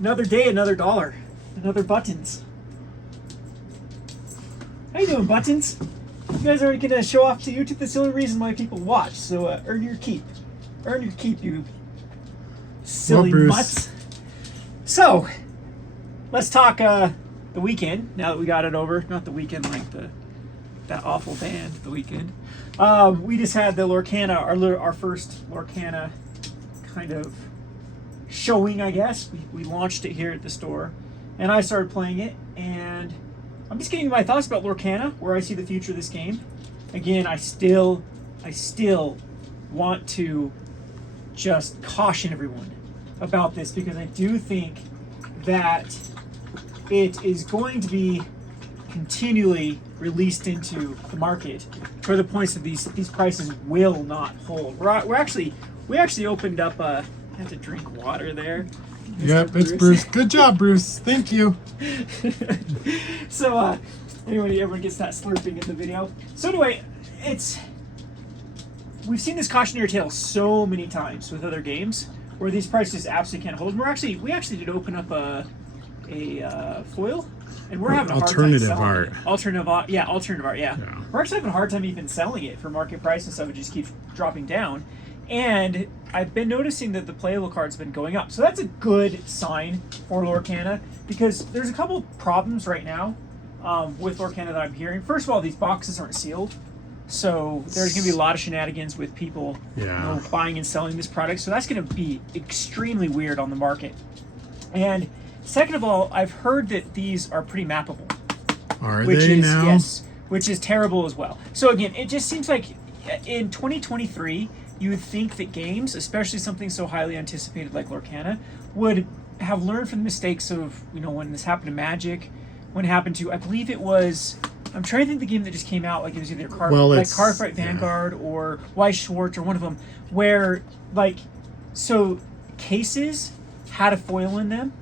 Another day, another dollar, another buttons. How you doing, buttons? You guys are gonna show off to YouTube. That's the only reason why people watch. So earn your keep. Earn your keep, you silly mutts. So let's talk the weekend. Now that we got it over, not the weekend like that awful band, the weekend. We just had the Lorcana, our first Lorcana kind of showing, I guess. We launched it here at the store, and I started playing it, and I'm just giving you my thoughts about Lorcana, where I see the future of this game. Again, I still want to just caution everyone about this, because I do think that it is going to be continually released into the market for the points that these prices will not hold. We actually opened up a. I have to drink water there. Yep, it's Bruce. Good job, Bruce. Thank you. So, anyway, everyone gets that slurping in the video. So anyway, we've seen this cautionary tale so many times with other games where these prices absolutely can't hold. We actually did open up a foil, and we're having a hard time selling it. Alternative art, yeah. We're actually having a hard time even selling it for market price and stuff. It just keeps dropping down. And I've been noticing that the playable cards have been going up. So that's a good sign for Lorcana, because there's a couple problems right now with Lorcana that I'm hearing. First of all, these boxes aren't sealed. So there's going to be a lot of shenanigans with people buying and selling this product. So that's going to be extremely weird on the market. And second of all, I've heard that these are pretty mappable. Are they now? Yes, which is terrible as well. So again, it just seems like in 2023, you would think that games, especially something so highly anticipated like Lorcana, would have learned from the mistakes of, when this happened to Magic, when it happened to, I believe it was, I'm trying to think the game that just came out, like it was either Cardfight Vanguard or Weiss Schwartz or one of them, where so cases had a foil in them,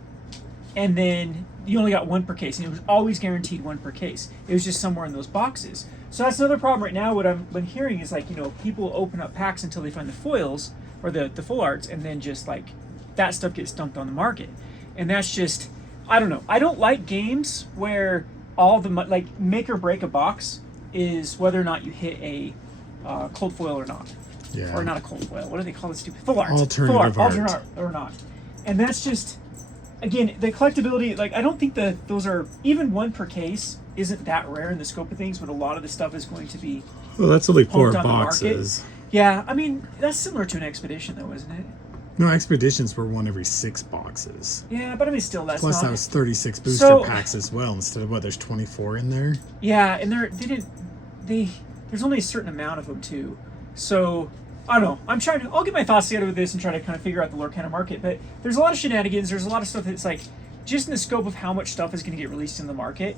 and then you only got one per case, and it was always guaranteed one per case. It was just somewhere in those boxes. So that's another problem right now. What I've been hearing is people open up packs until they find the foils or the full arts, and then just that stuff gets dumped on the market. And that's just, I don't know. I don't like games where all the make or break a box is whether or not you hit a cold foil or not. Yeah. Or not a cold foil. What do they call it? Stupid full art. Alternative art or not. And that's just, again, the collectability. I don't think that those are even one per case. Isn't that rare in the scope of things, but a lot of the stuff is going to be. Well, that's only 4 boxes. Yeah, I mean that's similar to an expedition, though, isn't it? No, expeditions were 1 every 6 boxes. Yeah, but I mean, still, that's plus not... that was 36 booster packs as well, instead of there's 24 in there. Yeah, and there's only a certain amount of them too. So I don't know. I'll get my thoughts together with this and try to kind of figure out the Lorcana market. But there's a lot of shenanigans. There's a lot of stuff that's just in the scope of how much stuff is going to get released in the market.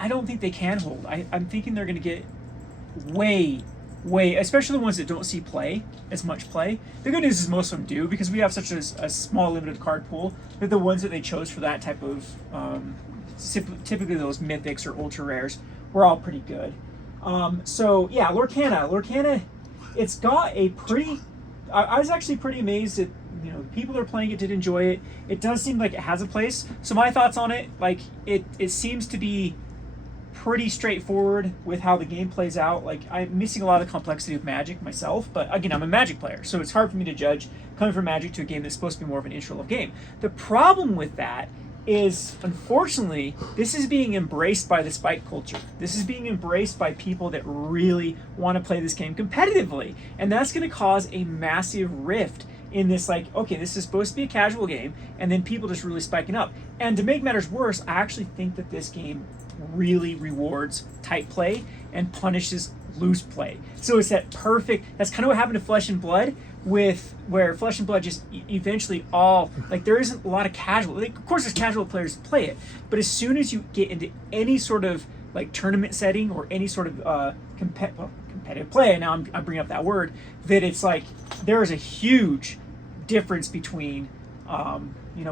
I don't think they can hold. I'm thinking they're going to get way, especially the ones that don't see as much play. The good news is most of them do, because we have such a small limited card pool that the ones that they chose for that type of, typically those mythics or ultra rares, were all pretty good. So yeah, Lorcana, it's got a pretty, I was actually pretty amazed at, the people that are playing it did enjoy it. It does seem like it has a place. So my thoughts on it, it seems to be pretty straightforward with how the game plays out. I'm missing a lot of the complexity of Magic myself, but again, I'm a Magic player, so it's hard for me to judge coming from Magic to a game that's supposed to be more of an intro-level game. The problem with that is, unfortunately, this is being embraced by the spike culture. This is being embraced by people that really want to play this game competitively, and that's going to cause a massive rift in this, okay, this is supposed to be a casual game, and then people just really spiking up. And to make matters worse, I actually think that this game really rewards tight play and punishes loose play. So it's that's kind of what happened to Flesh and Blood, where Flesh and Blood just eventually there isn't a lot of casual, of course there's casual players that play it, but as soon as you get into any sort of tournament setting or any sort of competitive play, and now I'm bringing up that word, that it's there is a huge difference between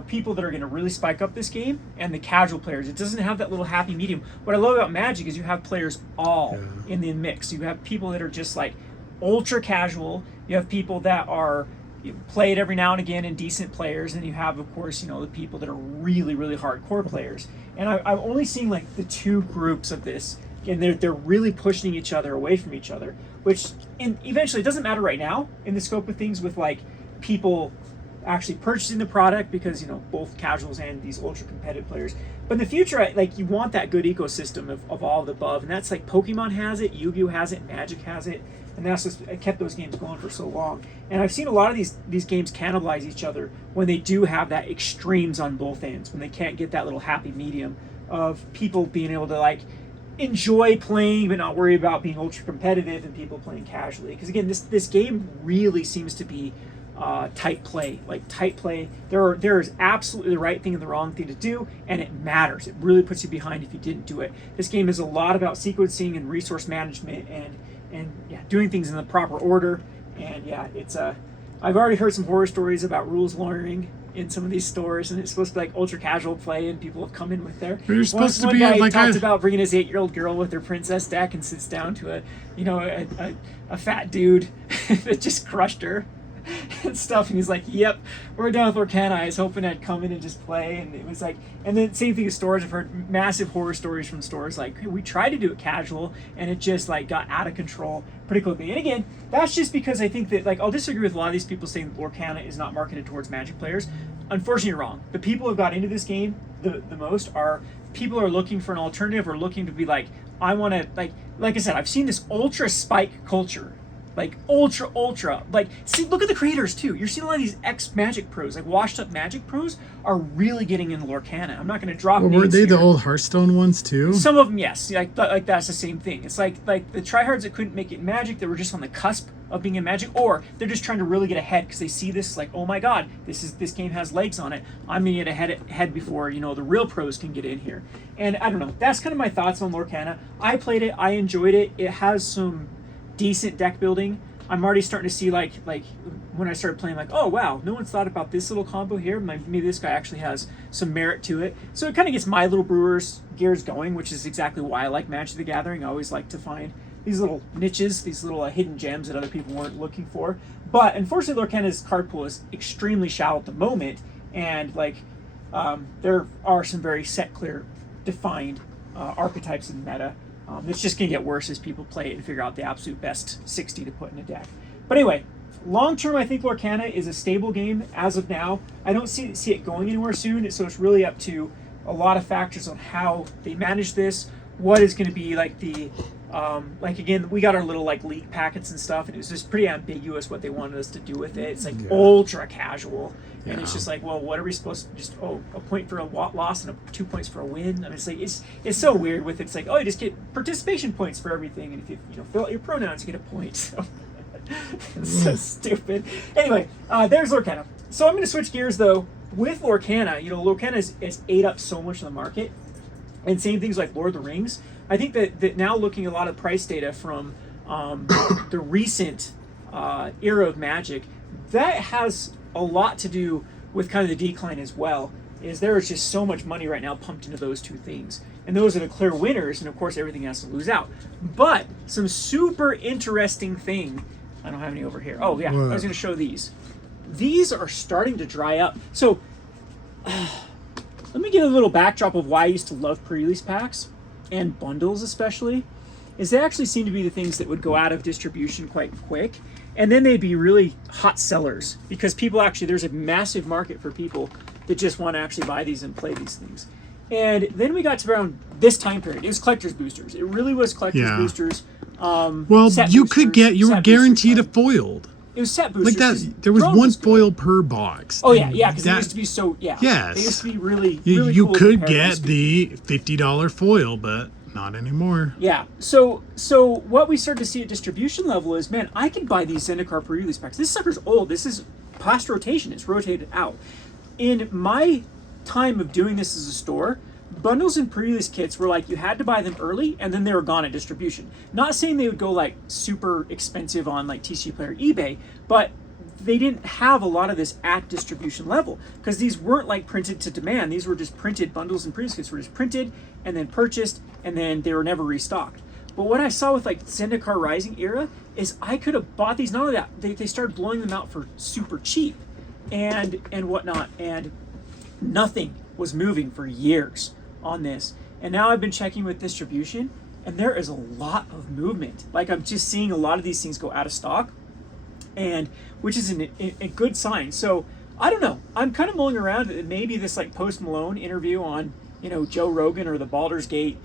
people that are going to really spike up this game and the casual players. It doesn't have that little happy medium. What I love about Magic is you have players all in the mix. You have people that are just ultra casual. You have people that are you play it every now and again in decent players, and you have, of course, the people that are really, really hardcore players. And I'm only seeing like the two groups of this, and they're really pushing each other away from each other, which eventually it doesn't matter right now in the scope of things with like people actually purchasing the product, because both casuals and these ultra competitive players. But in the future, like, you want that good ecosystem of all of the above, and that's like Pokemon has it, Yu-Gi-Oh has it, Magic has it, and that's just kept those games going for so long. And I've seen a lot of these games cannibalize each other when they do have that extremes on both ends, when they can't get that little happy medium of people being able to like enjoy playing but not worry about being ultra competitive, and people playing casually. Because again, this game really seems to be tight play. There is absolutely the right thing and the wrong thing to do, and it matters. It really puts you behind if you didn't do it. This game is a lot about sequencing and resource management and doing things in the proper order. And it's I've already heard some horror stories about rules lawyering in some of these stores, and it's supposed to be like ultra casual play, and people have come in with their. You're supposed to one be guy like talked about bringing his 8-year-old girl with her princess deck and sits down to a fat dude that just crushed her and stuff, and he's like, "Yep, we're done with Lorcana. I was hoping I'd come in and just play." And it was like, and then same thing with stores. I've heard massive horror stories from stores like, "Hey, we tried to do it casual, and it just like got out of control pretty quickly." And again, that's just because I think that, like, I'll disagree with a lot of these people saying that Lorcana is not marketed towards Magic players. Unfortunately, you're wrong. The people who have got into this game the most are people who are looking for an alternative, or looking to be like, I want to like I said, I've seen this ultra spike culture. Like ultra, like, see, look at the creators too. You're seeing a lot of these ex-Magic pros, like washed up Magic pros, are really getting into Lorcana. I'm not going to drop names. Were they here. the old Hearthstone ones too? Some of them, yes. Like that's the same thing. It's like the tryhards that couldn't make it in Magic, that were just on the cusp of being in Magic, or they're just trying to really get ahead because they see this like, oh my God, this game has legs on it. I'm going to get ahead before the real pros can get in here. And I don't know. That's kind of my thoughts on Lorcana. I played it. I enjoyed it. It has some decent deck building. I'm already starting to see like when I started playing, like, oh wow, no one's thought about this little combo here. Maybe this guy actually has some merit to it. So it kind of gets my little brewer's gears going, which is exactly why I like Magic the Gathering. I always like to find these little niches, these little hidden gems that other people weren't looking for. But unfortunately, Lorcana's card pool is extremely shallow at the moment, and like there are some very set, clear, defined archetypes in the meta. It's just going to get worse as people play it and figure out the absolute best 60 to put in a deck. But anyway, long term, I think Lorcana is a stable game as of now. I don't see it going anywhere soon, so it's really up to a lot of factors on how they manage this. What is going to be like the like, again, we got our little like league packets and stuff, and it was just pretty ambiguous what they wanted us to do with it. It's like ultra casual, and it's just like, well, what are we supposed to just a point for a loss and 2 points for a win? I mean, it's like it's so weird with it. It's like, oh, you just get participation points for everything, and if you fill out your pronouns, you get a point. So it's so stupid. Anyway, there's Lorcana. So I'm going to switch gears though with Lorcana. Lorcana has ate up so much of the market, and same things like Lord of the Rings. I think that now looking at a lot of price data from the recent era of Magic, that has a lot to do with kind of the decline as well. Is there is just so much money right now pumped into those two things, and those are the clear winners, and of course everything has to lose out. But some super interesting thing, I don't have any over here. Oh yeah, I was going to show these. These are starting to dry up. So let me give a little backdrop of why I used to love pre-release packs and bundles, especially, is they actually seem to be the things that would go out of distribution quite quick, and then they'd be really hot sellers because people actually, there's a massive market for people that just want to actually buy these and play these things. And then we got to around this time period. It was collector's boosters. It really was collector's boosters. Well, you were guaranteed a foiled. It was set boosters. Like that, there was one foil per box. Oh yeah, because it used to be so, Yes. They used to be really you cool could get the $50 foil, but not anymore. Yeah. So what we started to see at distribution level is, man, I can buy these Zendikar pre-release packs. This sucker's old. This is past rotation. It's rotated out. In my time of doing this as a store, bundles and pre-release kits were like, you had to buy them early and then they were gone at distribution. Not saying they would go like super expensive on like TCG Player eBay, but they didn't have a lot of this at distribution level because these weren't like printed to demand. These were just printed bundles, and pre-release kits were just printed and then purchased, and then they were never restocked. But what I saw with like Zendikar Rising era is I could have bought these. Not only that, they started blowing them out for super cheap, and whatnot, and nothing was moving for years on this. And now I've been checking with distribution, and there is a lot of movement. Like I'm just seeing a lot of these things go out of stock, and which is a good sign. So I don't know. I'm kind of mulling around that maybe this like Post Malone interview on Joe Rogan or the Baldur's Gate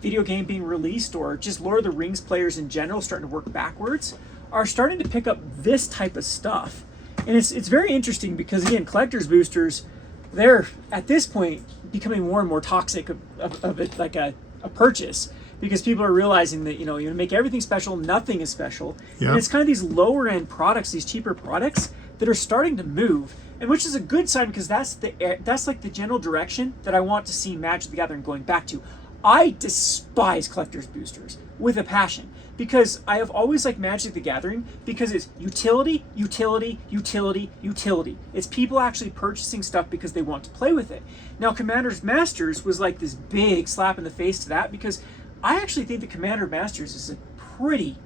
video game being released, or just Lord of the Rings players in general starting to work backwards, are starting to pick up this type of stuff. And it's very interesting because again, collectors boosters, they're at this point becoming more and more toxic of it, like a purchase, because people are realizing that you make everything special, nothing is special. Yep. And it's kind of these lower end products, these cheaper products that are starting to move, and which is a good sign because that's like the general direction that I want to see Magic the Gathering going back to. I despise collectors boosters with a passion because I have always liked Magic the Gathering because it's utility, utility, utility, utility. It's people actually purchasing stuff because they want to play with it. Now, Commander's Masters was like this big slap in the face to that because I actually think the Commander Masters is a pretty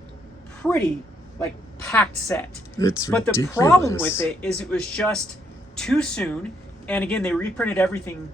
like packed set. It's but ridiculous. The problem with it is it was just too soon, and again they reprinted everything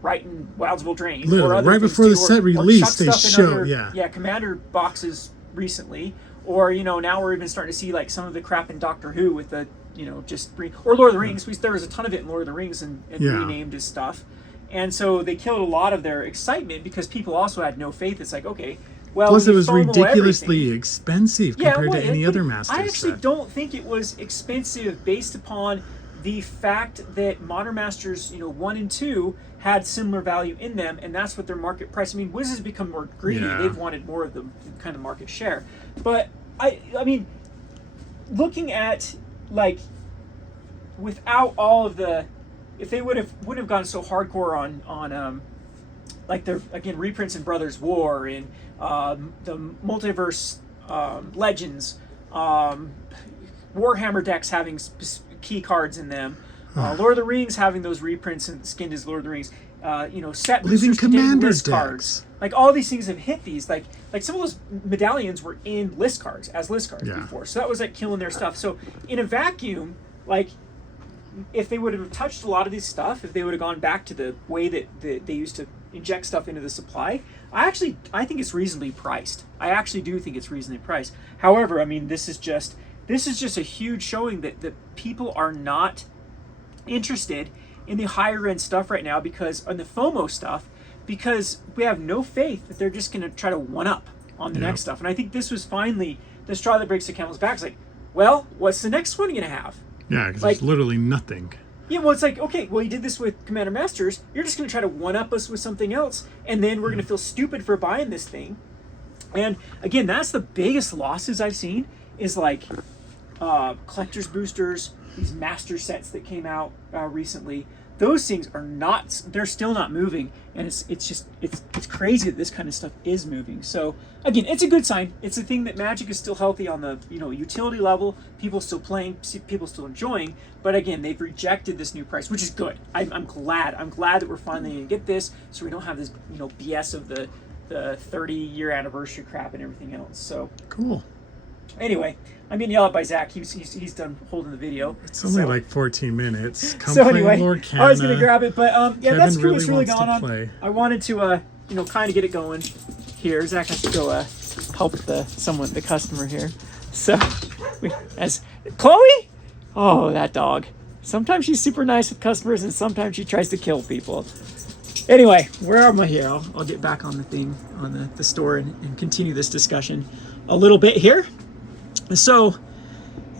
right in Wildsville Drain. Literally, or other right things before too, the set released, they showed yeah, Commander boxes recently, or now we're even starting to see like some of the crap in Doctor Who with the or Lord of the Rings. There was a ton of it in Lord of the Rings and renamed as stuff, and so they killed a lot of their excitement because people also had no faith. It's like, okay, well, plus it was ridiculously expensive compared to any other Masters. I actually don't think it was expensive based upon the fact that Modern Masters 1 and 2 had similar value in them, and that's what their market price. I mean, Wizards have become more greedy. Yeah. They've wanted more of the kind of market share. But I mean, looking at like without all of the, if they wouldn't have gone so hardcore on like their reprints in Brothers War and the multiverse legends, Warhammer decks having key cards in them, Lord of the Rings having those reprints and skinned as Lord of the Rings, set boosters containing list cards. Like all these things have hit these. Like some of those medallions were in list cards before, so that was like killing their stuff. So in a vacuum, like if they would have touched a lot of this stuff, if they would have gone back to the way that they used to inject stuff into the supply, I think it's reasonably priced. I actually do think it's reasonably priced. However, I mean, this is just a huge showing that people are not interested in the higher end stuff right now because on the FOMO stuff, because we have no faith that they're just going to try to one up on the next stuff. And I think this was finally the straw that breaks the camel's back. It's like, well, what's the next one going to have? Yeah, because like, there's literally nothing. Yeah, well, it's like, okay, well, you did this with Commander Masters. You're just going to try to one-up us with something else, and then we're going to feel stupid for buying this thing. And, again, that's the biggest losses I've seen is, like, collector's boosters, these master sets that came out recently. Those things are not, they're still not moving, and it's crazy that this kind of stuff is moving. So again, it's a good sign. It's a thing that Magic is still healthy on the utility level. People still playing, people still enjoying. But again, they've rejected this new price, which is good. I'm glad that we're finally going to get this, so we don't have this BS of the 30-year anniversary crap and everything else. So cool. Anyway, I'm being yelled at by Zach. He's done holding the video. It's only like 14 minutes. Come so play anyway, Lorcana. I was gonna grab it, but yeah, Kevin that's cool. really It's really wants gone to on. play. I wanted to kind of get it going here. Zach has to go help the customer here. So as Chloe, oh, that dog. Sometimes she's super nice with customers, and sometimes she tries to kill people. Anyway, where am I here? I'll get back on the thing on the store and continue this discussion a little bit here. So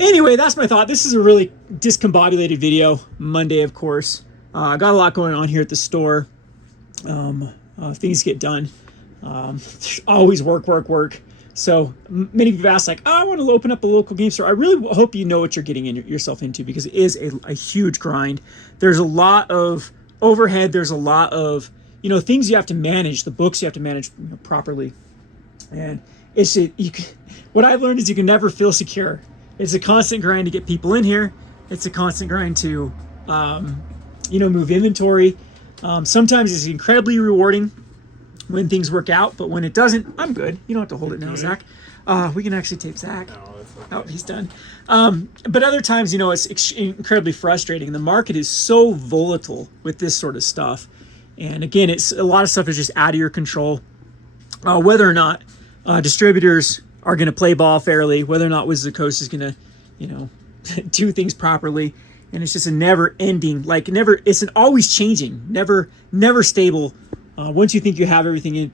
anyway, that's my thought. This is a really discombobulated video. Monday, of course. I got a lot going on here at the store. Things get done. Always work. So many of you have asked, like, oh, I want to open up a local game store. I really hope you know what you're getting yourself into because it is a huge grind. There's a lot of overhead. There's a lot of things you have to manage. The books you have to manage properly, and what I've learned is you can never feel secure. It's a constant grind to get people in here. It's a constant grind to, move inventory. Sometimes it's incredibly rewarding when things work out, but when it doesn't, I'm good. You don't have to hold it now, Zach. We can actually tape Zach. Oh, he's done. But other times, you know, it's incredibly frustrating. The market is so volatile with this sort of stuff. And again, it's a lot of stuff is just out of your control. Whether or not distributors are going to play ball fairly, whether or not Wizards of the Coast is going to, you know, do things properly. And it's just a never ending, like it's an always changing, never stable. Once you think you have everything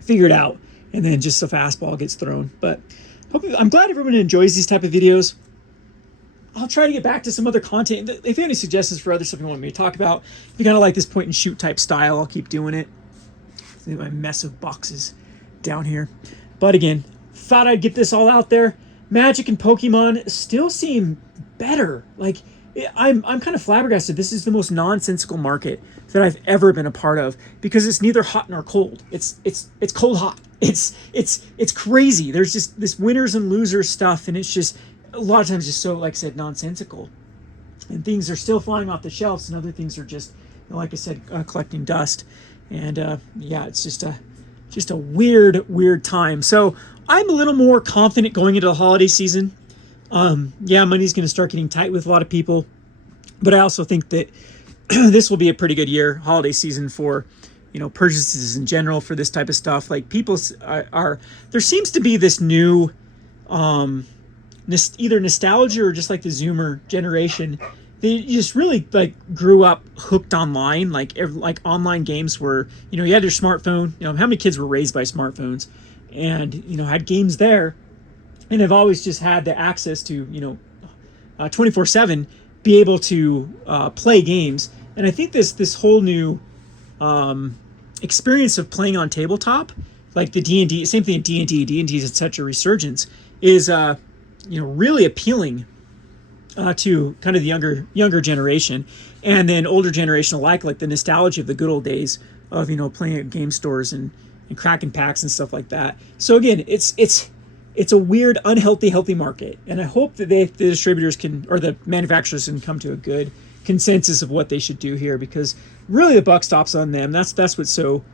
figured out, and then just a fastball gets thrown. But I'm glad everyone enjoys these type of videos. I'll try to get back to some other content. If you have any suggestions for other stuff you want me to talk about, if you kind of like this point and shoot type style, I'll keep doing it. My mess of boxes down here. But again, thought I'd get this all out there. Magic and Pokemon still seem better. Like, I'm kind of flabbergasted. This is the most nonsensical market that I've ever been a part of, because it's neither hot nor cold. It's cold hot. It's crazy. There's just this winners and losers stuff, and it's just a lot of times just so, like I said, nonsensical. And things are still flying off the shelves, and other things are just, like I said, collecting dust. And yeah, it's just a weird time. So I'm a little more confident going into the holiday season. Yeah, money's going to start getting tight with a lot of people, but I also think that this will be a pretty good year, holiday season, for, you know, purchases in general for this type of stuff. Like, people are there seems to be this new either nostalgia or just like the Zoomer generation. They just really like grew up hooked online, like online games where, you know, you had your smartphone. You know, how many kids were raised by smartphones and, you know, had games there, and have always just had the access to, you know, 24/7 be able to play games. And I think this whole new experience of playing on tabletop, like the D&D, same thing in D&D. D&D is such a resurgence, is you know, really appealing to kind of the younger generation, and then older generation alike, like the nostalgia of the good old days of, you know, playing at game stores and cracking packs and stuff like that. So again, it's a weird, unhealthy, healthy market, and I hope that the distributors can, or the manufacturers can, come to a good consensus of what they should do here, because really the buck stops on them. That's what's so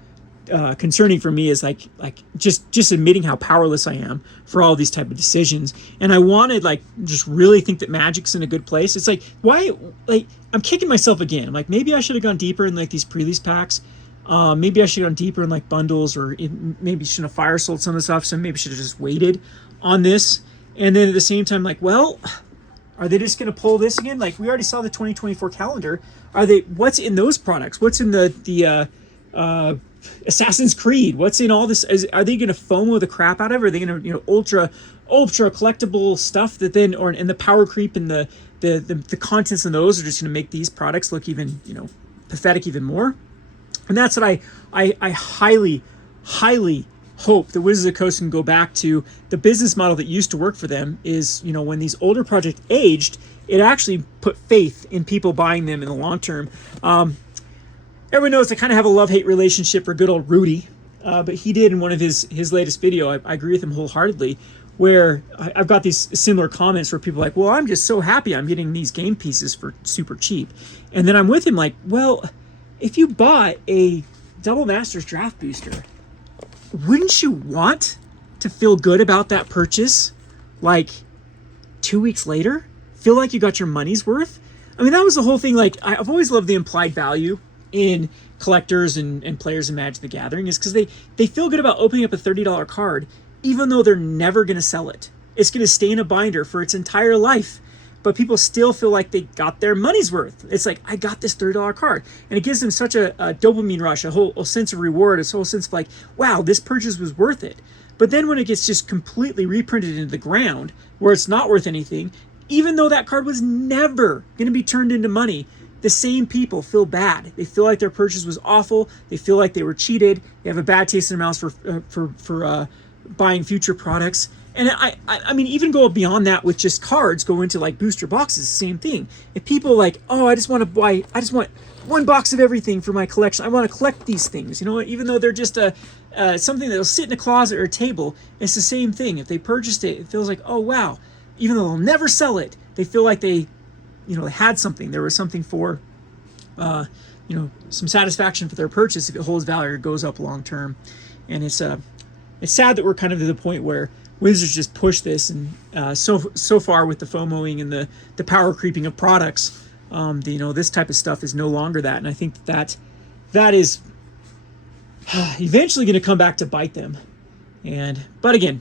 concerning for me, is like just admitting how powerless I am for all these type of decisions. And I wanted, like, just really think that Magic's in a good place. It's like, why, like, I'm kicking myself again. I'm like, maybe I should have gone deeper in like these pre-release packs. Maybe I should have gone deeper in like bundles, or maybe shouldn't have fire sold some of the stuff. So maybe should have just waited on this. And then at the same time, like, well, are they just going to pull this again? Like, we already saw the 2024 calendar. What's in those products? What's in the Assassin's Creed? What's in all this? Are they going to FOMO the crap out of it? Are they going to, you know, ultra collectible stuff that then, and the power creep and the contents of those are just going to make these products look even, you know, pathetic even more? And that's what I highly hope that Wizards of the Coast can go back to the business model that used to work for them. Is, you know, when these older projects aged, it actually put faith in people buying them in the long term. Everyone knows I kind of have a love-hate relationship for good old Rudy, but he did in one of his latest video, I agree with him wholeheartedly, where I've got these similar comments where people are like, well, I'm just so happy I'm getting these game pieces for super cheap. And then I'm with him like, well, if you bought a Double Masters draft booster, wouldn't you want to feel good about that purchase like 2 weeks later? Feel like you got your money's worth? I mean, that was the whole thing. Like, I've always loved the implied value in collectors and players in Magic the Gathering, is because they feel good about opening up a $30 card, even though they're never going to sell it. It's going to stay in a binder for its entire life, but people still feel like they got their money's worth. It's like, I got this $30 card, and it gives them such a dopamine rush, a whole sense of reward, a whole sense of like, wow, this purchase was worth it. But then when it gets just completely reprinted into the ground, where it's not worth anything, even though that card was never going to be turned into money, the same people feel bad. They feel like their purchase was awful. They feel like they were cheated. They have a bad taste in their mouths for buying future products. And I mean, even go beyond that with just cards, go into like booster boxes, same thing. If people like, oh, I just want one box of everything for my collection. I want to collect these things, you know, even though they're just something that'll sit in a closet or a table, it's the same thing. If they purchased it, it feels like, oh, wow. Even though they'll never sell it, they feel like they had something. There was something for some satisfaction for their purchase if it holds value or goes up long term. And it's sad that we're kind of to the point where Wizards just push this, and so far with the FOMOing and the power creeping of products, this type of stuff is no longer that. And I think that is eventually going to come back to bite them. But again,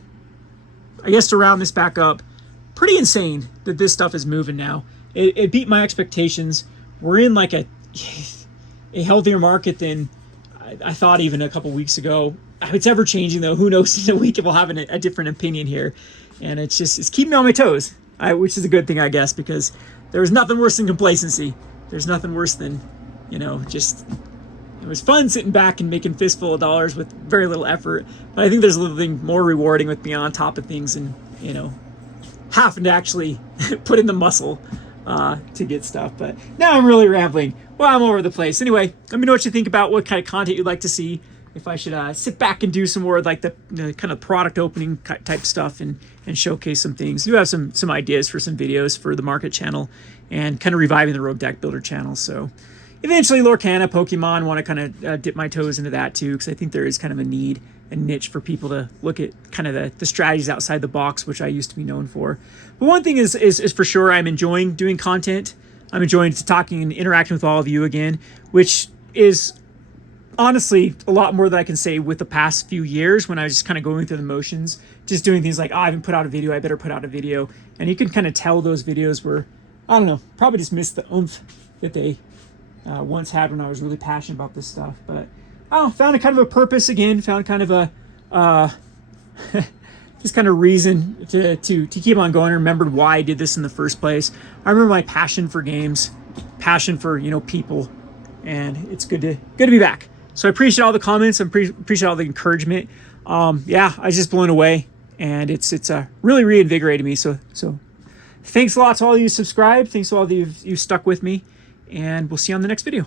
I guess to round this back up, pretty insane that this stuff is moving now. It beat my expectations. We're in like a healthier market than I thought even a couple weeks ago. It's ever changing though. Who knows? In a week, if we'll have a different opinion here, and it's keeping me on my toes, which is a good thing, I guess, because there's nothing worse than complacency. There's nothing worse than, just it was fun sitting back and making fistful of dollars with very little effort. But I think there's a little thing more rewarding with being on top of things and having to actually put in the muscle to get stuff. But now I'm really rambling. Well, I'm all over the place. Anyway, let me know what you think about what kind of content you'd like to see. If I should sit back and do some more like the kind of product opening type stuff and showcase some things. I do have some ideas for some videos for the Market channel and kind of reviving the Rogue Deck Builder channel. So eventually Lorcana, Pokemon, want to kind of dip my toes into that too, because I think there is kind of a niche for people to look at kind of the strategies outside the box, which I used to be known for. But one thing is for sure, I'm enjoying doing content. I'm enjoying talking and interacting with all of you again, which is honestly a lot more than I can say with the past few years when I was just kind of going through the motions, just doing things like, I haven't put out a video, I better put out a video. And you can kind of tell those videos were, I don't know, probably just missed the oomph that they once had when I was really passionate about this stuff. But I don't know, found a kind of a purpose again, found kind of a just kind of reason to keep on going. I remembered why I did this in the first place. I remember my passion for games, passion for people, and it's good to be back. So I appreciate all the comments. I appreciate all the encouragement. Yeah, I was just blown away, and it's really reinvigorated me. So thanks a lot to all of you subscribed. Thanks to all of you stuck with me, and we'll see you on the next video.